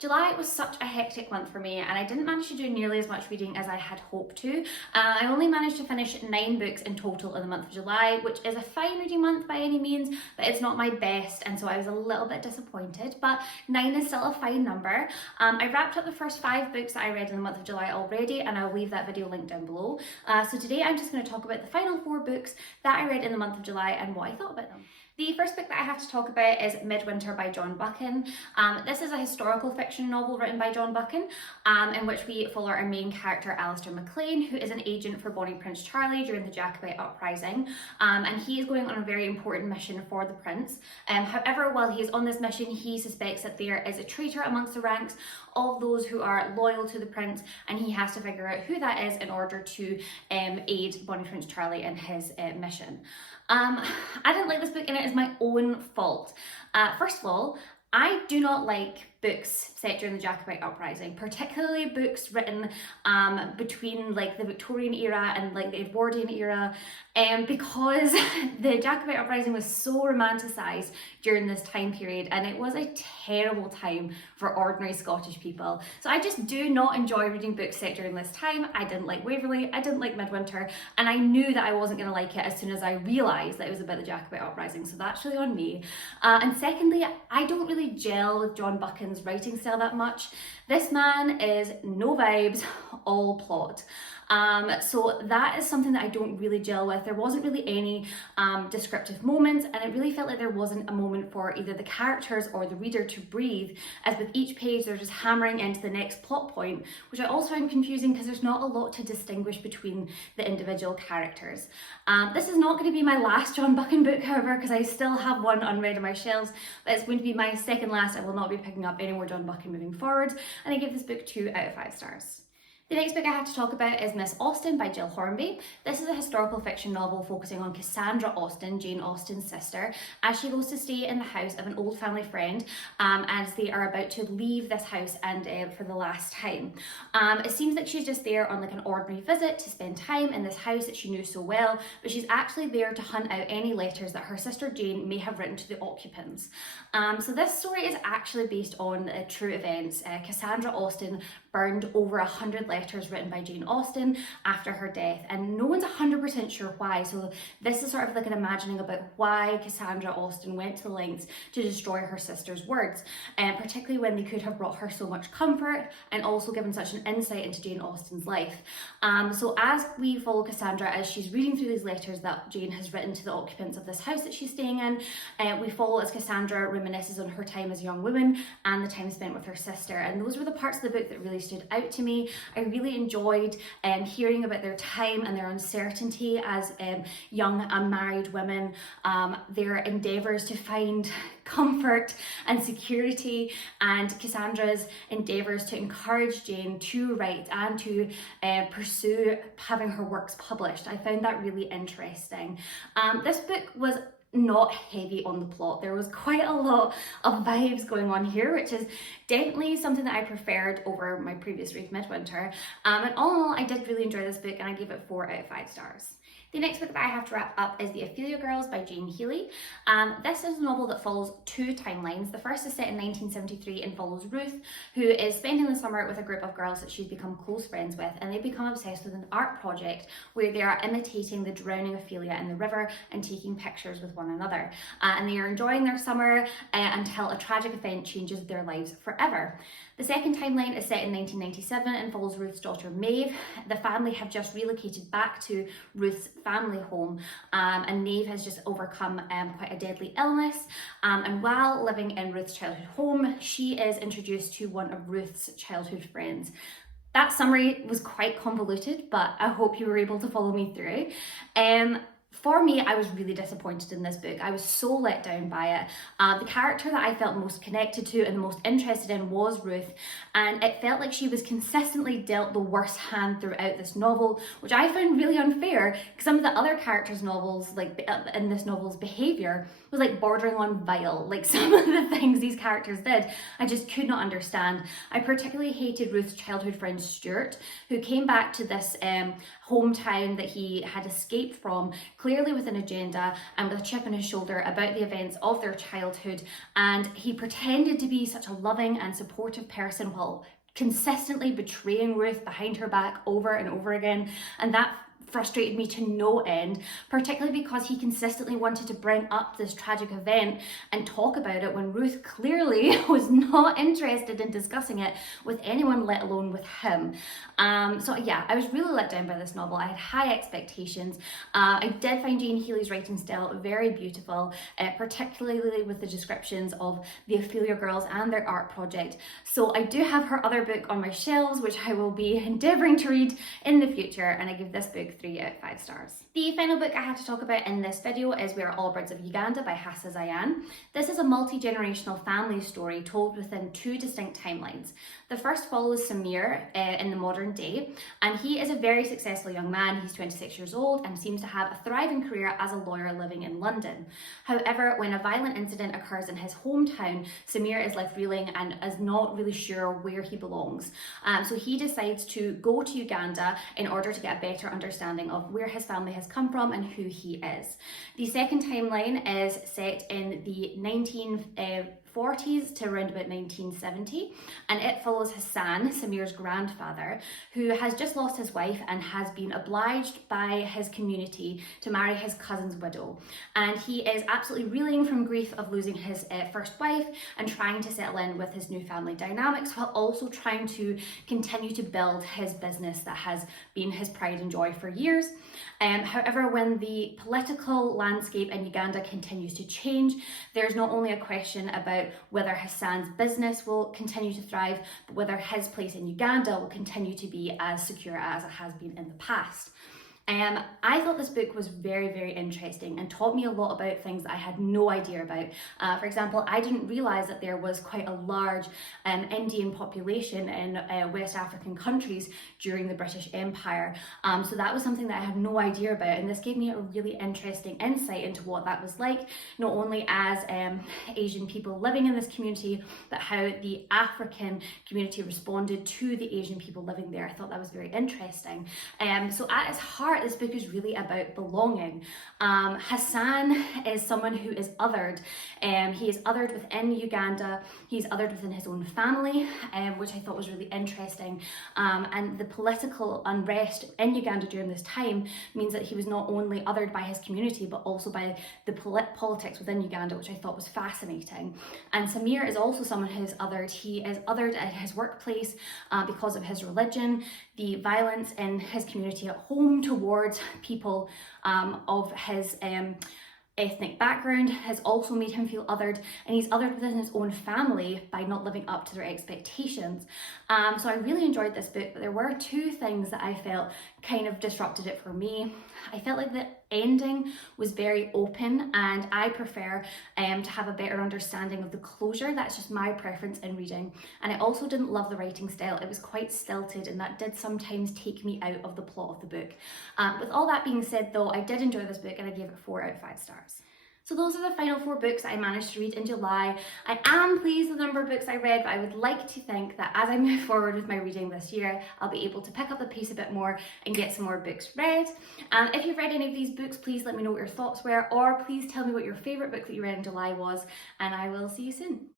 July was such a hectic month for me and I didn't manage to do nearly as much reading as I had hoped to. I only managed to finish 9 books in total in the month of July, which is a fine reading month by any means, but it's not my best, and so I was a little bit disappointed, but 9 is still a fine number. I wrapped up the first 5 books that I read in the month of July already, and I'll leave that video linked down below. So today I'm just going to talk about the final 4 books that I read in the month of July and what I thought about them. The first book that I have to talk about is Midwinter by John Buchan. This is a historical fiction novel written by John Buchan, in which we follow our main character Alistair MacLean, who is an agent for Bonnie Prince Charlie during the Jacobite uprising, and he is going on a very important mission for the prince. However, while he is on this mission, he suspects that there is a traitor amongst the ranks of those who are loyal to the prince, and he has to figure out who that is in order to aid Bonnie Prince Charlie in his mission. I didn't like this book and it is my own fault. First of all, I do not like books set during the Jacobite uprising, particularly books written between like the Victorian era and like the Edwardian era, because the Jacobite uprising was so romanticised during this time period, and it was a terrible time for ordinary Scottish people. So I just do not enjoy reading books set during this time. I didn't like Waverley, I didn't like Midwinter, and I knew that I wasn't going to like it as soon as I realised that it was about the Jacobite uprising, so that's really on me. And secondly, I don't really gel with John Buchan's writing style that much. This man is no vibes, all plot. So that is something that I don't really gel with. There wasn't really any descriptive moments, and it really felt like there wasn't a moment for either the characters or the reader to breathe, as with each page they're just hammering into the next plot point, which I also find confusing because there's not a lot to distinguish between the individual characters. This is not going to be my last John Buchan book, however, because I still have one unread on my shelves, but it's going to be my second last. I will not be picking up any more John Buchan moving forward, and I give this book 2 out of 5 stars. The next book I have to talk about is Miss Austen by Jill Hornby. This is a historical fiction novel focusing on Cassandra Austen, Jane Austen's sister, as she goes to stay in the house of an old family friend as they are about to leave this house and for the last time. It seems like she's just there on like an ordinary visit to spend time in this house that she knew so well, but she's actually there to hunt out any letters that her sister Jane may have written to the occupants. So this story is actually based on true events. Cassandra Austen burned over 100 letters written by Jane Austen after her death, and no one's 100% sure why. So this is sort of like an imagining about why Cassandra Austen went to the lengths to destroy her sister's words, particularly when they could have brought her so much comfort and also given such an insight into Jane Austen's life. So as we follow Cassandra as she's reading through these letters that Jane has written to the occupants of this house that she's staying in, we follow as Cassandra reminisces on her time as a young woman and the time spent with her sister, and those were the parts of the book that really stood out to me. I really enjoyed hearing about their time and their uncertainty as young unmarried women, their endeavours to find comfort and security, and Cassandra's endeavours to encourage Jane to write and to pursue having her works published. I found that really interesting. This book was not heavy on the plot. There was quite a lot of vibes going on here, which is definitely something that I preferred over my previous read, Midwinter. And all in all, I did really enjoy this book and I gave it 4 out of 5 stars. The next book that I have to wrap up is The Ophelia Girls by Jane Healey. This is a novel that follows 2 timelines. The first is set in 1973 and follows Ruth, who is spending the summer with a group of girls that she's become close friends with, and they become obsessed with an art project where they are imitating the drowning Ophelia in the river and taking pictures with one another. And they are enjoying their summer until a tragic event changes their lives forever. The second timeline is set in 1997 and follows Ruth's daughter Maeve. The family have just relocated back to Ruth's family home, and Maeve has just overcome quite a deadly illness, and while living in Ruth's childhood home, she is introduced to one of Ruth's childhood friends. That summary was quite convoluted, but I hope you were able to follow me through. For me, I was really disappointed in this book. I was so let down by it. The character that I felt most connected to and the most interested in was Ruth, and it felt like she was consistently dealt the worst hand throughout this novel, which I found really unfair because some of the other characters' novels, like in this novel's behaviour, was like bordering on vile. Like some of the things these characters did, I just could not understand. I particularly hated Ruth's childhood friend Stuart, who came back to this hometown that he had escaped from, clearly with an agenda and with a chip on his shoulder about the events of their childhood. And he pretended to be such a loving and supportive person while consistently betraying Ruth behind her back over and over again. And that frustrated me to no end, particularly because he consistently wanted to bring up this tragic event and talk about it when Ruth clearly was not interested in discussing it with anyone, let alone with him. So yeah, I was really let down by this novel. I had high expectations. I did find Jane Healey's writing style very beautiful, particularly with the descriptions of the Ophelia Girls and their art project. So I do have her other book on my shelves, which I will be endeavouring to read in the future, and I give this book 3 out of 5 stars. The final book I have to talk about in this video is We Are All Birds of Uganda by Hassa Zayan. This is a multi-generational family story told within 2 distinct timelines. The first follows Samir in the modern day, and he is a very successful young man. He's 26 years old and seems to have a thriving career as a lawyer living in London. However, when a violent incident occurs in his hometown, Samir is left reeling and is not really sure where he belongs. So he decides to go to Uganda in order to get a better understanding of where his family has come from and who he is. The second timeline is set in the 1940s to around about 1970, and it follows Hassan, Samir's grandfather, who has just lost his wife and has been obliged by his community to marry his cousin's widow. And he is absolutely reeling from grief of losing his first wife and trying to settle in with his new family dynamics, while also trying to continue to build his business that has been his pride and joy for years. However, when the political landscape in Uganda continues to change, there's not only a question about whether Hassan's business will continue to thrive, but whether his place in Uganda will continue to be as secure as it has been in the past. I thought this book was very, very interesting and taught me a lot about things that I had no idea about. For example, I didn't realise that there was quite a large Indian population in West African countries during the British Empire. So that was something that I had no idea about, and this gave me a really interesting insight into what that was like, not only as Asian people living in this community, but how the African community responded to the Asian people living there. I thought that was very interesting. So at its heart, this book is really about belonging. Hassan is someone who is othered. He is othered within Uganda. He's othered within his own family, which I thought was really interesting. And the political unrest in Uganda during this time means that he was not only othered by his community, but also by the politics within Uganda, which I thought was fascinating. And Samir is also someone who is othered. He is othered at his workplace because of his religion, the violence in his community at home towards people of his ethnic background has also made him feel othered, and he's othered within his own family by not living up to their expectations. So I really enjoyed this book, but there were 2 things that I felt kind of disrupted it for me. I felt like the ending was very open, and I prefer to have a better understanding of the closure. That's just my preference in reading. And I also didn't love the writing style. It was quite stilted, and that did sometimes take me out of the plot of the book. With all that being said though, I did enjoy this book and I gave it 4 out of 5 stars. So those are the final 4 books that I managed to read in July. I am pleased with the number of books I read, but I would like to think that as I move forward with my reading this year, I'll be able to pick up the pace a bit more and get some more books read. If you've read any of these books, please let me know what your thoughts were, or please tell me what your favourite book that you read in July was, and I will see you soon.